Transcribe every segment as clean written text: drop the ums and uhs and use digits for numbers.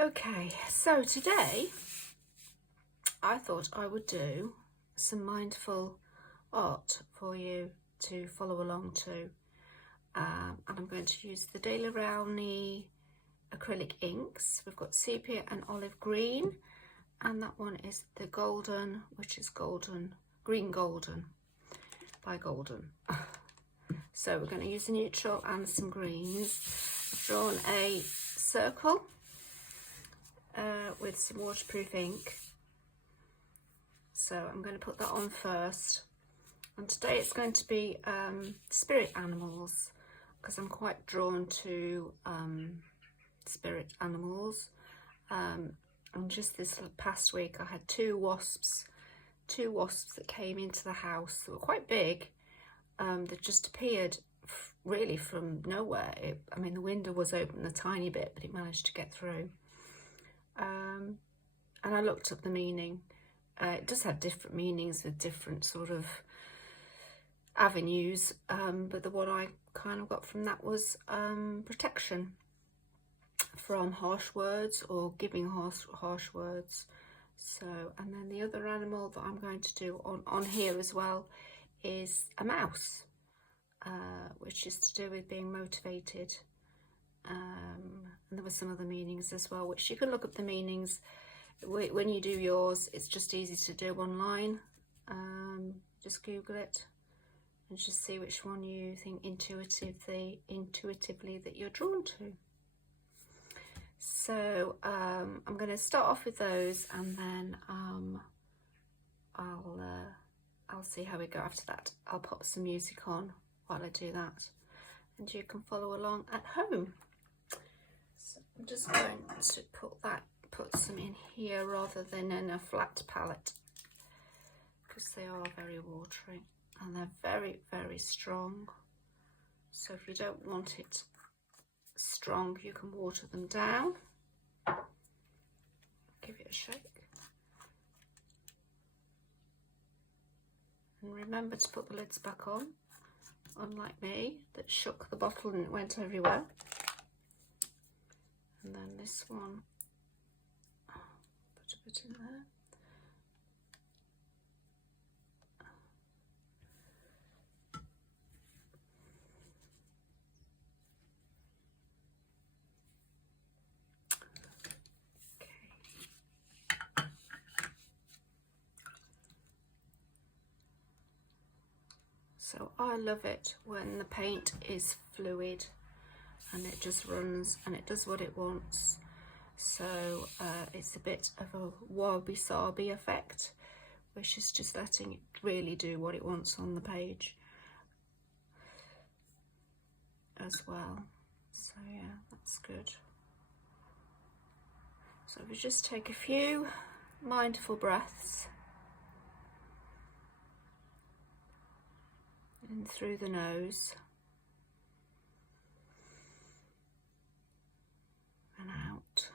Okay, so today I thought I would do some mindful art for you to follow along to, and I'm going to use the Daler Rowney acrylic inks. We've got sepia and olive green, and that one is the golden, which is golden, green golden by Golden. So we're going to use a neutral and some greens. I've drawn a circle with some waterproof ink, so I'm going to put that on first. And today it's going to be spirit animals, because I'm quite drawn to spirit animals. And just this past week I had two wasps that came into the house that were quite big. That just appeared really from nowhere. I mean, the window was open a tiny bit, but it managed to get through. And I looked up the meaning. It does have different meanings with different sort of avenues, but the one I kind of got from that was protection from harsh words or giving harsh words. So, and then the other animal that I'm going to do on here as well is a mouse, which is to do with being motivated. And there were some other meanings as well, which you can look up the meanings when you do yours. It's just easy to do online. Just Google it and just see which one you think intuitively that you're drawn to. So I'm going to start off with those, and then I'll see how we go after that. I'll pop some music on while I do that, and you can follow along at home. So I'm just going to put some in here rather than in a flat palette, because they are very watery and they're very, very strong. So if you don't want it strong, you can water them down. Give it a shake. And remember to put the lids back on, unlike me that shook the bottle and it went everywhere. And then this one, put a bit in there. So I love it when the paint is fluid and it just runs and it does what it wants. So it's a bit of a wabi-sabi effect, which is just letting it really do what it wants on the page as well. So yeah, that's good. So we just take a few mindful breaths in through the nose and out.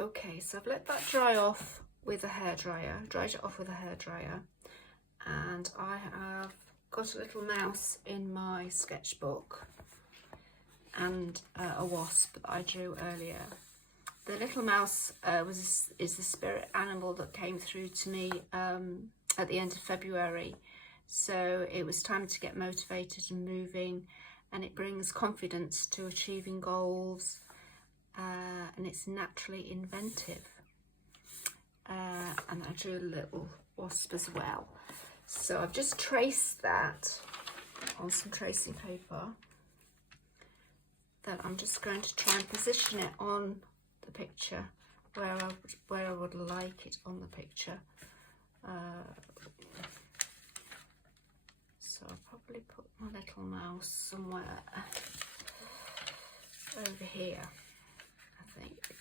Okay, so I've let that dry off with a hairdryer, dried it off with a hairdryer, and I have got a little mouse in my sketchbook and a wasp that I drew earlier. The little mouse is the spirit animal that came through to me at the end of February. So it was time to get motivated and moving, and it brings confidence to achieving goals, and it's naturally inventive. And I drew a little wasp as well. So I've just traced that on some tracing paper. That I'm just going to try and position it on the picture where I would like it on the picture. So I'll probably put my little mouse somewhere over here, I think.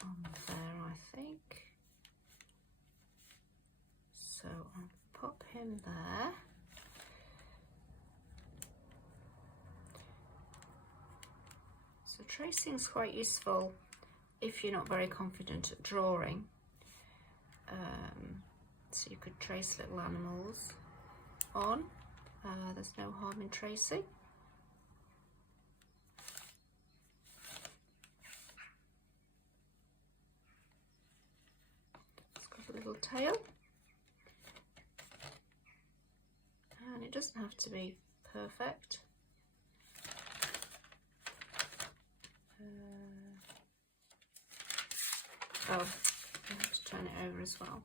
On there, I think. So I'll pop him there. So tracing is quite useful if you're not very confident at drawing. So you could trace little animals on. There's no harm in tracing. It's got a little tail. And it doesn't have to be perfect. Oh, I have to turn it over as well.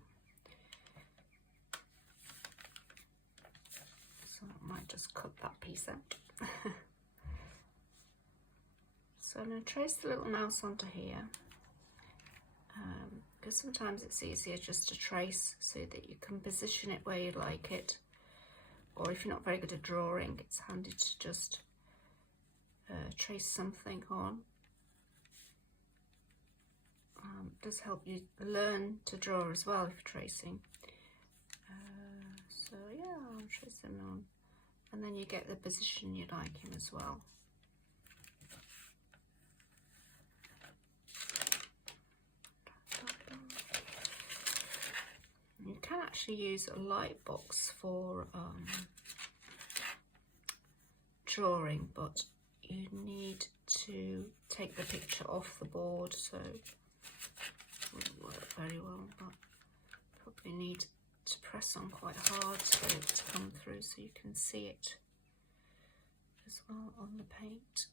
So I might just cut that piece out. So I'm going to trace the little mouse onto here. Because sometimes it's easier just to trace so that you can position it where you like it. Or if you're not very good at drawing, it's handy to just trace something on. It does help you learn to draw as well if you're tracing. So yeah, I'll trace them on. And then you get the position you like him as well. You can actually use a light box for drawing, but you need to take the picture off the board, so it wouldn't work very well, but probably need to press on quite hard for it to come through so you can see it as well on the paint.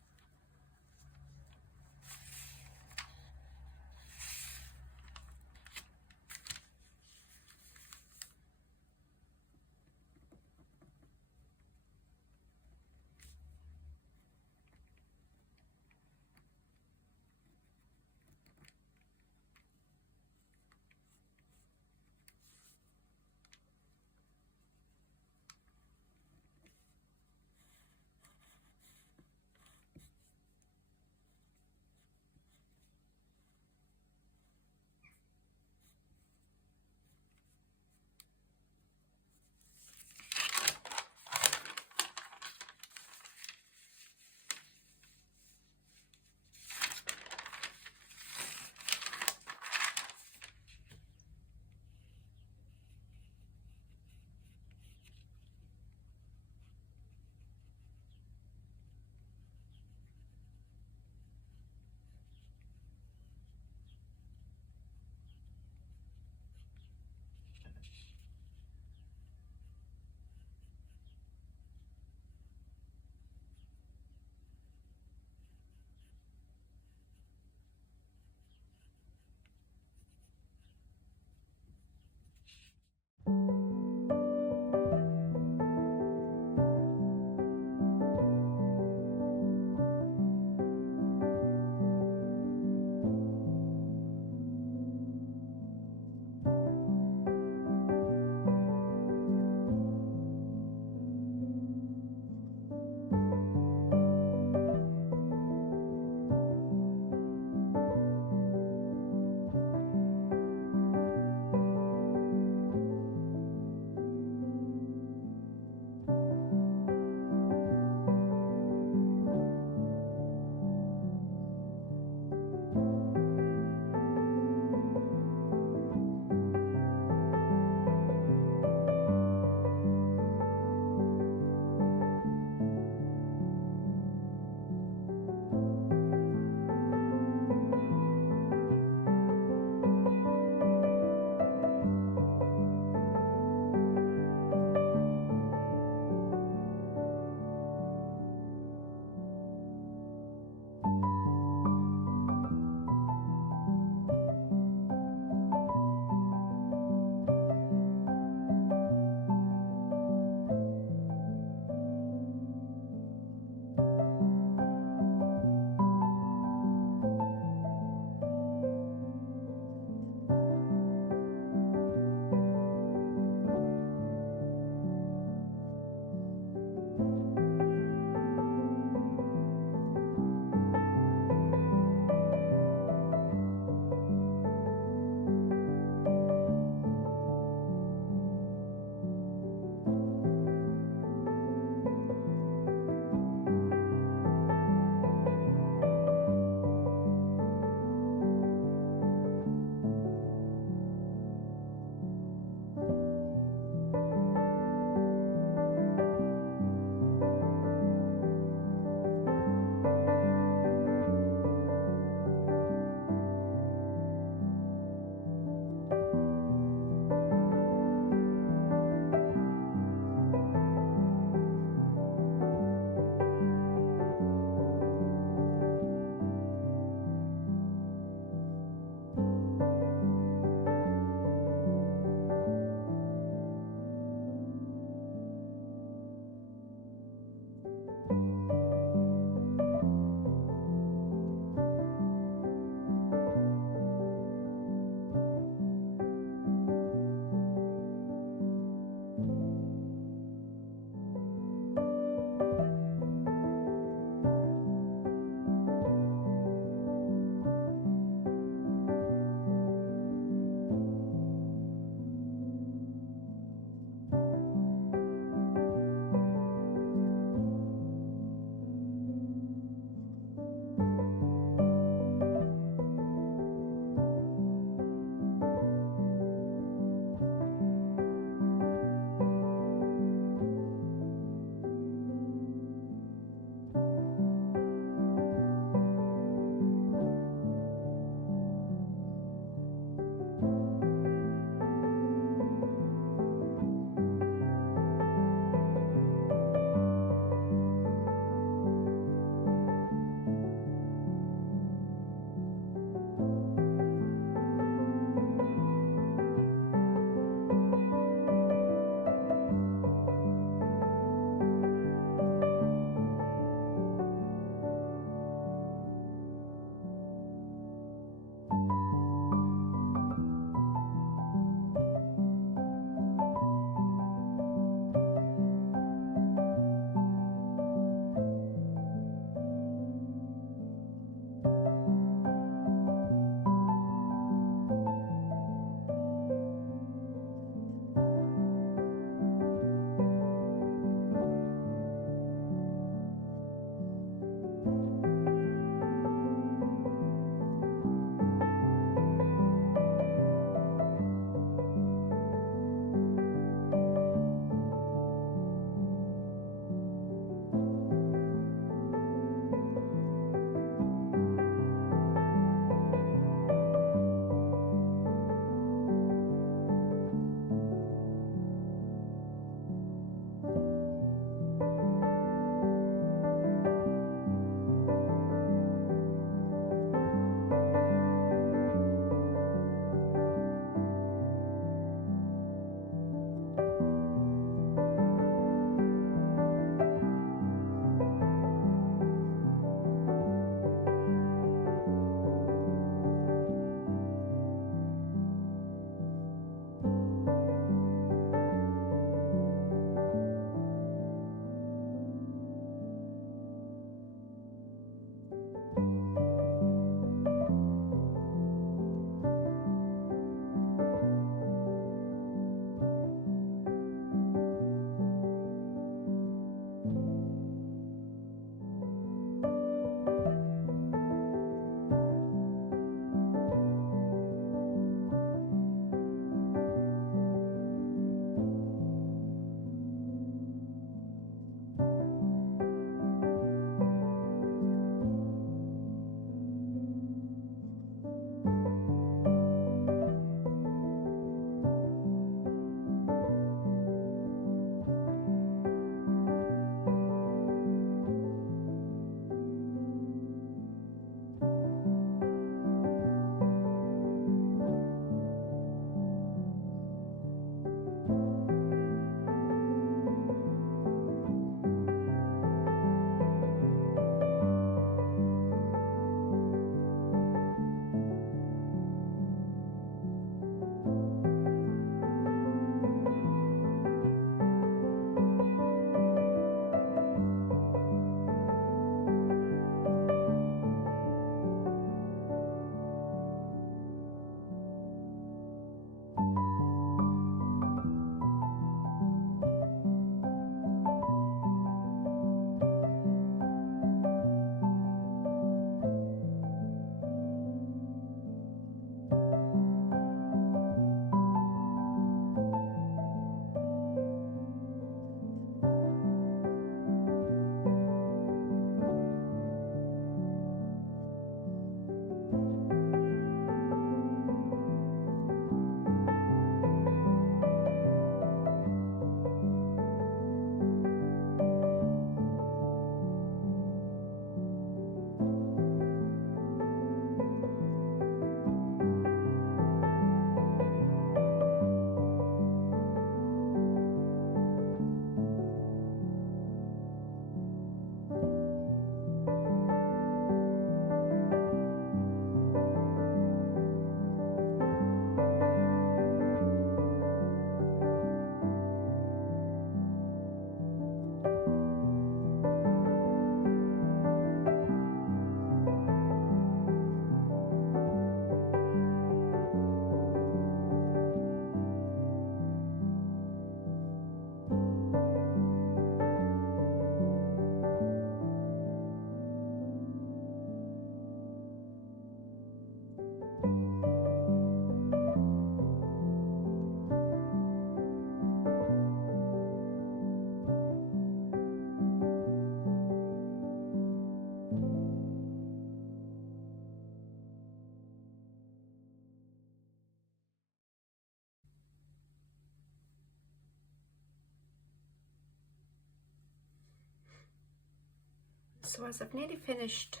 So as I've nearly finished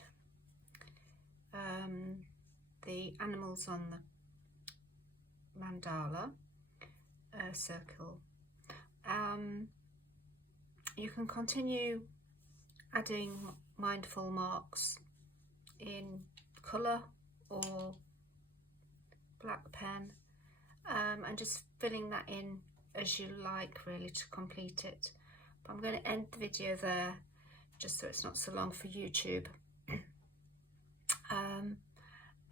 the animals on the mandala circle, you can continue adding mindful marks in colour or black pen, and just filling that in as you like, really, to complete it. But I'm going to end the video there, just so it's not so long for YouTube.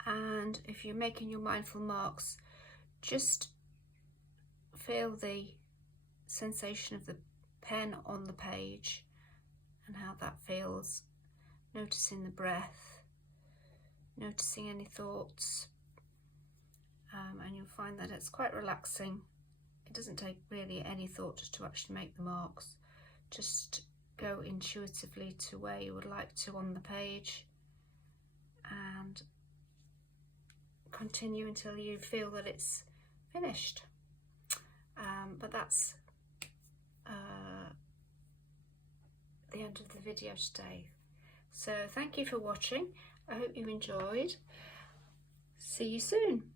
And if you're making your mindful marks, just feel the sensation of the pen on the page and how that feels, noticing the breath, noticing any thoughts, and you'll find that it's quite relaxing. It doesn't take really any thought to actually make the marks. Just go intuitively to where you would like to on the page and continue until you feel that it's finished. But that's the end of the video today. So thank you for watching. I hope you enjoyed. See you soon.